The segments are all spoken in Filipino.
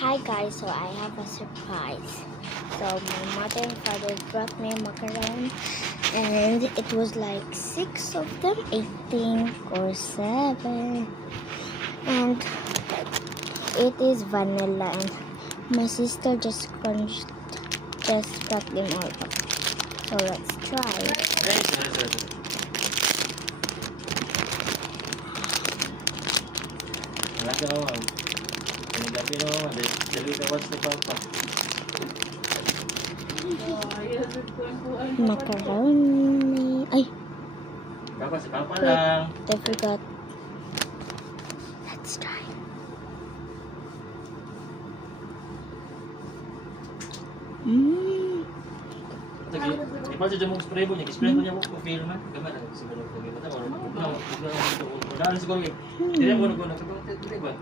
Hi guys, so I have a surprise. So my mother and father brought me a macaron and it was like 6 of them, I think, or 7. And it is vanilla and my sister just cut them all up. So let's try. Macaroni. Ay, wait, I forgot. Let's try. Ipa sa mong spray mo niya, spray mo niya mo film man. Gamay lang siguro ko gimata or na siguro eh. Dire mo ko na ko ba?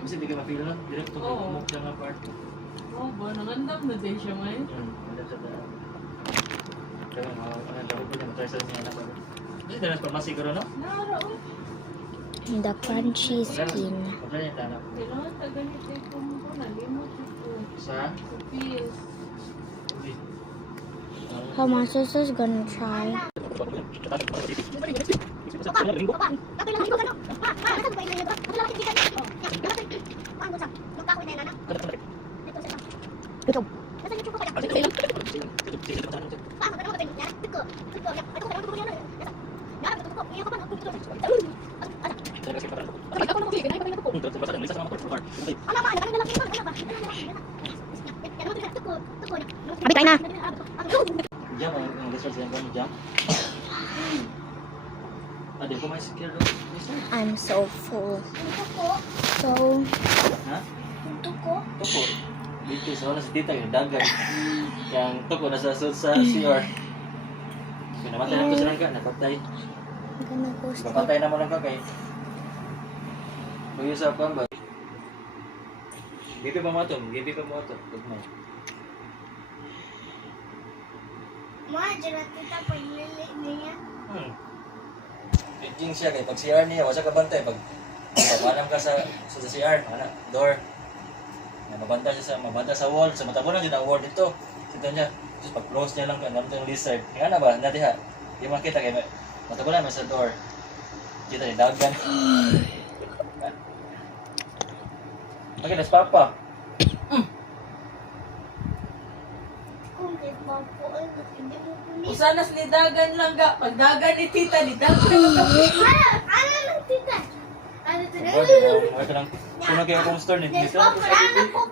Kasi di ka ma-feel lang, direkto ko mo lang apart. Oh, ba nangandam na din siya may. Wala sa da. Kaya ang daw ko na try sa niya na pa. Kasi dalas pa masiguro no? Naro. The crunchy skin. Wala niya tanap. Kailangan taganit ay kung ko na limot ito. Sa Pills. How my sister's gonna try. Abi tayo na. Jam ang result sa mga jam. Ade ko may secure do. I'm so full. So, Ha? tuko. Tuko. Dito sa wala sa tita yung dagan. Yang tuko na sa CR. Pinamatay na to sa langka, napatay. I'm gonna go sleep. Napatay na mo lang ka kay. Kuya sa pa ba? Gipi pa mo to, gipi pa mo to. Tugmay. Ma, jarat kita paglili niya. Paging siya kay pag CR niya, wasa ka bantay pag papanam ka sa CR, ana, door. Na mabanta siya sa wall, sa matabunan din ang wall dito. Sito niya. Tapos pag close niya lang kan yung lizard. Nga na ba? Nati ha. Di makita kay matabunan man sa door. Kita ni dagan. Okay, nas papa. Kung kay Papo ay hindi mo kunin. Usanas ni dagan lang ga. Pag dagan ni tita ni dagan. Ano lang tita? Ano to? Ito lang. Kuno kayo kung store ni dito. Papo lang